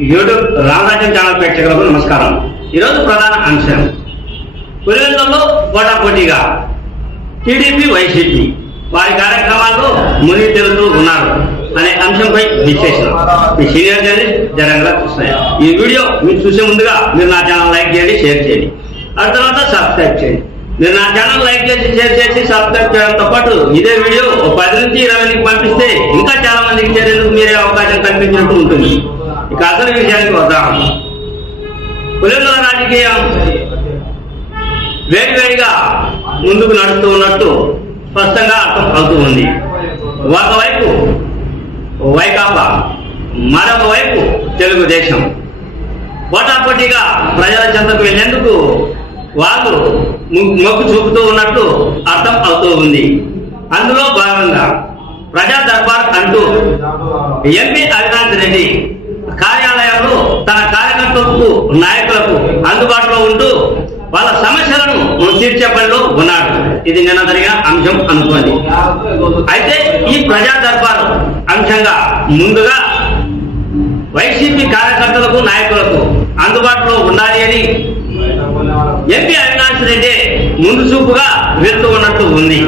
YouTube రామరాజ్యం channel ప్రేక్షకులకు నమస్కారం. ఈరోజు ప్రధాన అంశం. పులివెందుల్లో పోటాపోటీగా టీడీపీ వైసీపీ వారి కార్యక్రమాల్లో మునిగి తెలుతూ ఉన్నారు అనే అంశంపై విశ్లేషణ మీ సీనియర్ జర్నలిస్ట్ జరంగల కృష్ణయ్య. ఈ వీడియో మీరు చూసే ముందుగా మీరు నా ఛానల్ లైక్ చేయండి షేర్ చేయండి. ఆ తర్వాత సబ్స్క్రైబ్ చేయండి. మీరు నా ఛానల్ లైక్ చేసి షేర్ చేసి సబ్స్క్రైబ్ చేయడంతో పాటు ఇదే వీడియో ఒక పది నుంచి ఇరవై మందికి పంపిస్తే ఇంకా చాలా మందికి చేరేందుకు మీరే అవకాశం కల్పించినట్టు ఉంటుంది. ఇక అసలు విషయానికి వద్దాం. పులివెందుల రాజకీయం వేడివేడిగా ముందుకు నడుస్తూ ఉన్నట్టు స్పష్టంగా అర్థం అవుతూ ఉంది. ఒకవైపు వైకాపా మరొక వైపు తెలుగుదేశం. పోటాపోటీగా ప్రజల చెంతకు వెళ్ళేందుకు వాళ్ళు మొగ్గు చూపుతూ ఉన్నట్టు అర్థం అవుతూ ఉంది. అందులో భాగంగా ప్రజా దర్బార్ అంటూ ఎంపీ అవినాష్ రెడ్డి కార్యాలయంలో తన కార్యకర్తలకు నాయకులకు అందుబాటులో ఉంటూ వాళ్ళ సమస్యలను తీర్చే పనిలో ఉన్నాడు ఇది నిన్న జరిగిన అంశం అనుకోండి. అయితే ఈ ప్రజా దర్బార్ అంశంగా ముందుగా వైసీపీ కార్యకర్తలకు నాయకులకు అందుబాటులో ఉండాలి అని ఎంపీ అవినాష్ రెడ్డి ముందు చూపుగా వెళ్తూ ఉన్నట్టు ఉంది.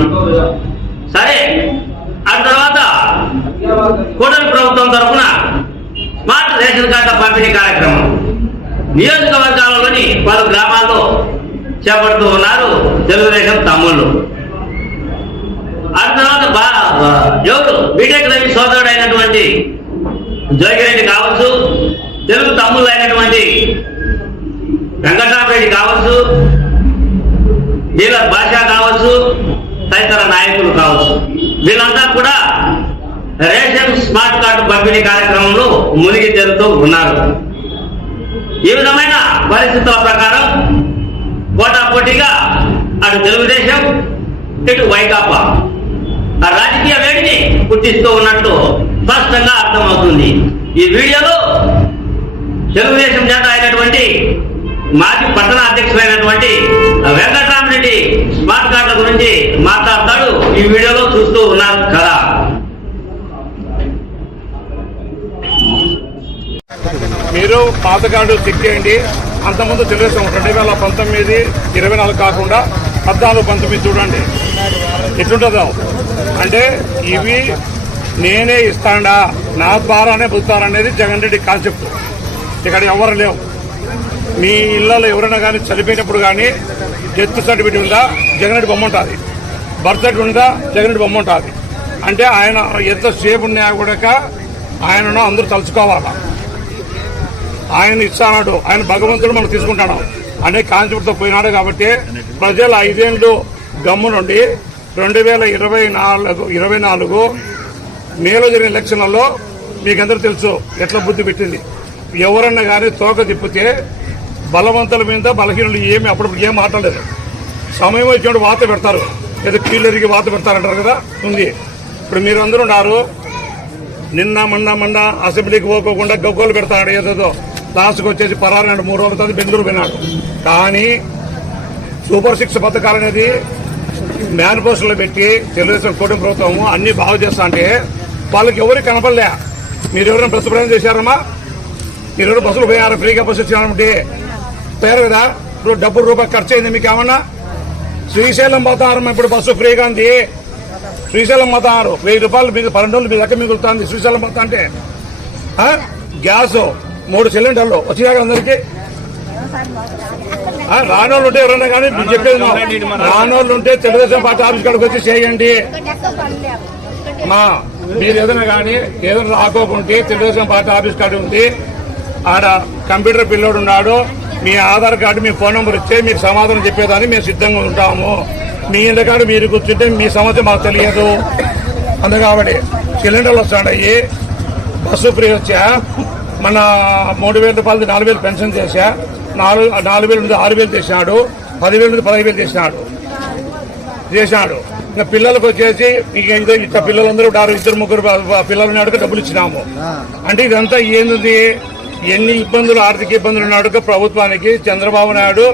సరే ఆ తర్వాత కూటమి ప్రభుత్వం తరఫున రేషన్ కార్డుల పంపిణీ కార్యక్రమం. నియోజకవర్గాలలోని పలు గ్రామాల్లో చేపడుతూ ఉన్నారు తెలుగుదేశం తమ్ముళ్ళు. ఆ తర్వాత బా ఎవరు? బీటెక్ రవి సోదరుడు అయినటువంటి జోగిరెడ్డి కావచ్చు తెలుగు తమ్ముళ్ళు అయినటువంటి వెంకటరామరెడ్డి కావచ్చు రేషన్ స్మార్ట్ కార్డు పంపిణీ కార్యక్రమంలో మునిగి తేలుతూ ఉన్నారు. ఈ విధమైన పరిస్థితుల ప్రకారం పోటాపోటీగా అటు తెలుగుదేశం ఇటు వైకాపా ఆ రాజకీయ వేడిని పుట్టిస్తూ ఉన్నట్లు స్పష్టంగా అర్థమవుతుంది. ఈ వీడియోలో తెలుగుదేశం చేత అయినటువంటి మాజీ పట్టణ అధ్యక్షులైనటువంటి వెంకటరామరెడ్డి స్మార్ట్ కార్డుల గురించి మాట్లాడతాడు ఈ వీడియో చూస్తూ ఉన్నారు కదా మీరు పాత కార్డు చెక్ చేయండి. అంతకుముందు తెలుగుదేశం రెండు వేల పంతొమ్మిది ఇరవై నాలుగు కాకుండా పద్నాలుగు పంతొమ్మిది చూడండి. ఎట్లుంటుందో. అంటే ఇవి నేనే ఇస్తాడా నా ద్వారానే పొందుతారనేది జగన్ రెడ్డి కాన్సెప్ట్. ఇక్కడ ఎవరు లేవు. మీ ఇళ్ళలో ఎవరైనా కానీ చనిపోయినప్పుడు కానీ డెత్ సర్టిఫికేట్ ఉందా? జగన్ రెడ్డి బొమ్మ ఉంటుంది. బర్త్ సర్టిఫికేట్ ఉందా? జగన్ రెడ్డి బొమ్మ ఉంటుంది. అంటే ఆయన ఎంత సేపు ఉన్నాయా కూడా ఆయనను అందరూ తలుచుకోవాలా? ఆయన ఇస్తాడు. ఆయన భగవంతుడు మనం తీసుకుంటాడు. అనే కాన్సెప్ట్తో పోయినాడు కాబట్టి ప్రజలు ఐదేళ్ళు గమ్ము నుండి రెండు వేల ఇరవై నాలుగు ఇరవై నాలుగు మేలో జరిగిన ఎలక్షన్లలో మీకందరూ తెలుసు ఎట్లా బుద్ధి పెట్టింది. ఎవరన్నా కానీ తోక తిప్పితే బలవంతుల మీద బలహీనులు ఏమి అప్పుడప్పుడు ఏం మాట్లాడలేదు. సమయం వచ్చినప్పుడు వాత పెడతారు. ఏదో కీళ్ళెరిగి వాత పెడతారంటారు కదా ఉంది. ఇప్పుడు మీరు అందరూ ఉన్నారు. నిన్న మొన్న మొన్న అసెంబ్లీకి పోకోకుండా గగ్గోలు పెడతాడు ఏదేదో. లాస్ట్కి వచ్చేసి పరారు మూడు రోజుల తర్వాత బెంగళూరు విన్నాడు కానీ సూపర్ సిక్స్ పథకాలు అనేది మేనిఫెస్టోలో పెట్టి తెలుగుదేశం కూటమి ప్రభుత్వం అన్ని బాగు చేస్తా అంటే వాళ్ళకి ఎవరికి కనపడలే. మీరు ఎవరైనా బస్సు ప్రయాణం చేశారమ్మా? మీరు ఎవరు బస్సులు పోయారా? ఫ్రీగా బస్సు ఇచ్చారంటే పేరు కదా? ఇప్పుడు డబ్బు రూపాయలు ఖర్చు అయింది మీకు ఏమన్నా? శ్రీశైలం పోతారమ్మా ఇప్పుడు బస్సు ఫ్రీగా ఉంది. శ్రీశైలం పోతారు. వెయ్యి రూపాయలు మీకు పన్నెండు రోజులు మీ లెక్క మిగులుతుంది శ్రీశైలం పోతా అంటే. గ్యాస్. మూడు సిలిండర్లు. వచ్చినాక అందరికి? రానోళ్ళు ఉంటే ఎవరైనా కానీ మీరు చెప్పేది రానోళ్ళు ఉంటే తెలుగుదేశం పార్టీ ఆఫీస్ కాడికి వచ్చి చేయండి. మా మీరు ఏదైనా కానీ ఏదైనా రాకోకుంటే తెలుగుదేశం పార్టీ ఆఫీస్ కాడ ఉంది. ఆడ కంప్యూటర్ పిల్లోడు ఉన్నాడు. మీ ఆధార్ కార్డు మీ ఫోన్ నెంబర్ ఇస్తే మీకు సమాధానం చెప్పేదాన్ని మేము సిద్ధంగా ఉంటాము. మీ ఇంటికాడు మీరు కూర్చుంటే మీ సమస్య మాకు తెలియదు. అందుకాబట్టి సిలిండర్లు వస్తాయి బస్సు ఫ్రీ వచ్చా? మన మూడు వేల రూపాయలది నాలుగు వేలు పెన్షన్ చేశా. నాలుగు నాలుగు వేలు నుండి ఆరు వేలు చేసినాడు పదివేలు నుండి పదహైదు వేలు చేసినాడు చేసినాడు ఇంకా పిల్లలకు వచ్చేసి ఇక పిల్లలందరూ ఇద్దరు ముగ్గురు పిల్లలు ఉన్నాడు డబ్బులు ఇచ్చినాము. అంటే ఇదంతా ఏంది ఎన్ని ఇబ్బందులు ఆర్థిక ఇబ్బందులు ఉన్నాడు ప్రభుత్వానికి చంద్రబాబు నాయుడు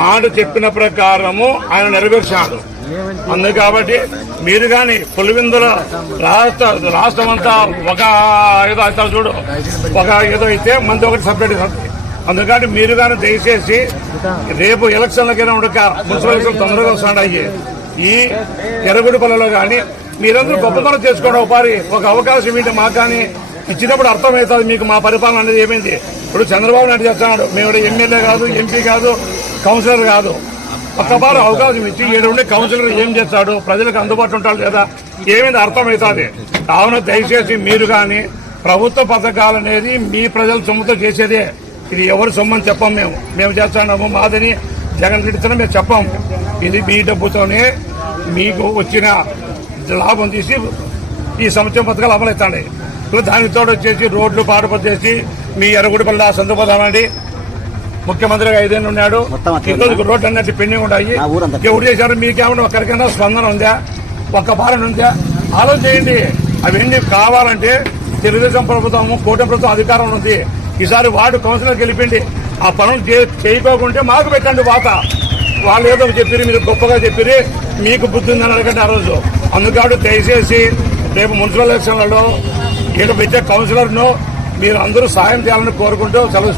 మాట చెప్పిన ప్రకారము ఆయన నెరవేర్చాడు. అందుకు కాబట్టి మీరు కానీ పులివిందుల రాష్ట్ర రాష్ట్రం అంతా ఒక ఏదో అవుతారు చూడు ఒక ఏదో అయితే మంది ఒకటి సపరేట్ అందుకని మీరు కానీ దయచేసి రేపు ఎలక్షన్లకైనా ఉండక మున్సిపల్ ఎలక్షన్ తొందరగా అయ్యి ఈ ఎర్రగుడిపల్లిలో కానీ మీరందరూ గొప్పతనం చేసుకోవడం ఉపాధి ఒక అవకాశం ఏంటి మాకు కానీ ఇచ్చినప్పుడు అర్థమవుతుంది మీకు మా పరిపాలన అనేది ఏమైంది. ఇప్పుడు చంద్రబాబు నాయుడు చెప్తున్నాడు మేము ఎమ్మెల్యే కాదు ఎంపీ కాదు కౌన్సిలర్ కాదు. ఒక్కబారు అవకాశం ఇచ్చి ఈడ ఉండే కౌన్సిలర్ ఏం చేస్తాడు? ప్రజలకు అందుబాటులో ఉంటాడు లేదా? ఏమైంది? అర్థమవుతుంది. కావున దయచేసి మీరు కానీ ప్రభుత్వ పథకాలు అనేది మీ ప్రజల సొమ్ముతో చేసేదే. ఇది ఎవరి సొమ్మని చెప్పాం మేము. మేము చేస్తున్నాము మాదని జగన్ రెడ్డితో మేము చెప్పాం. ఇది మీ డబ్బుతోనే మీకు వచ్చిన లాభం తీసి ఈ సంవత్సరం పథకాలు అమలవుతాయి ఇప్పుడు దానికి తోడు వచ్చేసి రోడ్లు పాడుపడి చేసి మీ ఎర్రగుడిపల్లి సందర్భాలండి ముఖ్యమంత్రిగా ఐదేళ్ళు ఉన్నాడు. ఈరోజు రోడ్డు అన్నట్టు పెండింగ్ ఉన్నాయి. ఎవరు చేశారు? మీకేమైనా ఒక్కరికైనా స్పందన ఉందా? ఒక్క పాలన ఉందా? ఆలోచన చేయండి అవన్నీ కావాలంటే తెలుగుదేశం ప్రభుత్వం కూటమి ప్రభుత్వం అధికారంలో ఉంది. ఈసారి వార్డు కౌన్సిలర్ గెలిపిండి ఆ పనులు చేయకోకుంటే మాకు పెట్టండి వాత వాళ్ళు ఏదో చెప్పిరి మీరు గొప్పగా చెప్పిరి మీకు బుద్ధి ఉందని అడగండి ఆ రోజు. అందుకాడు దయచేసి రేపు మున్సిపల్ ఎలక్షన్లలో ఈడ పెట్టే కౌన్సిలర్ను మీరు అందరూ సాయం చేయాలని కోరుకుంటూ సెలవు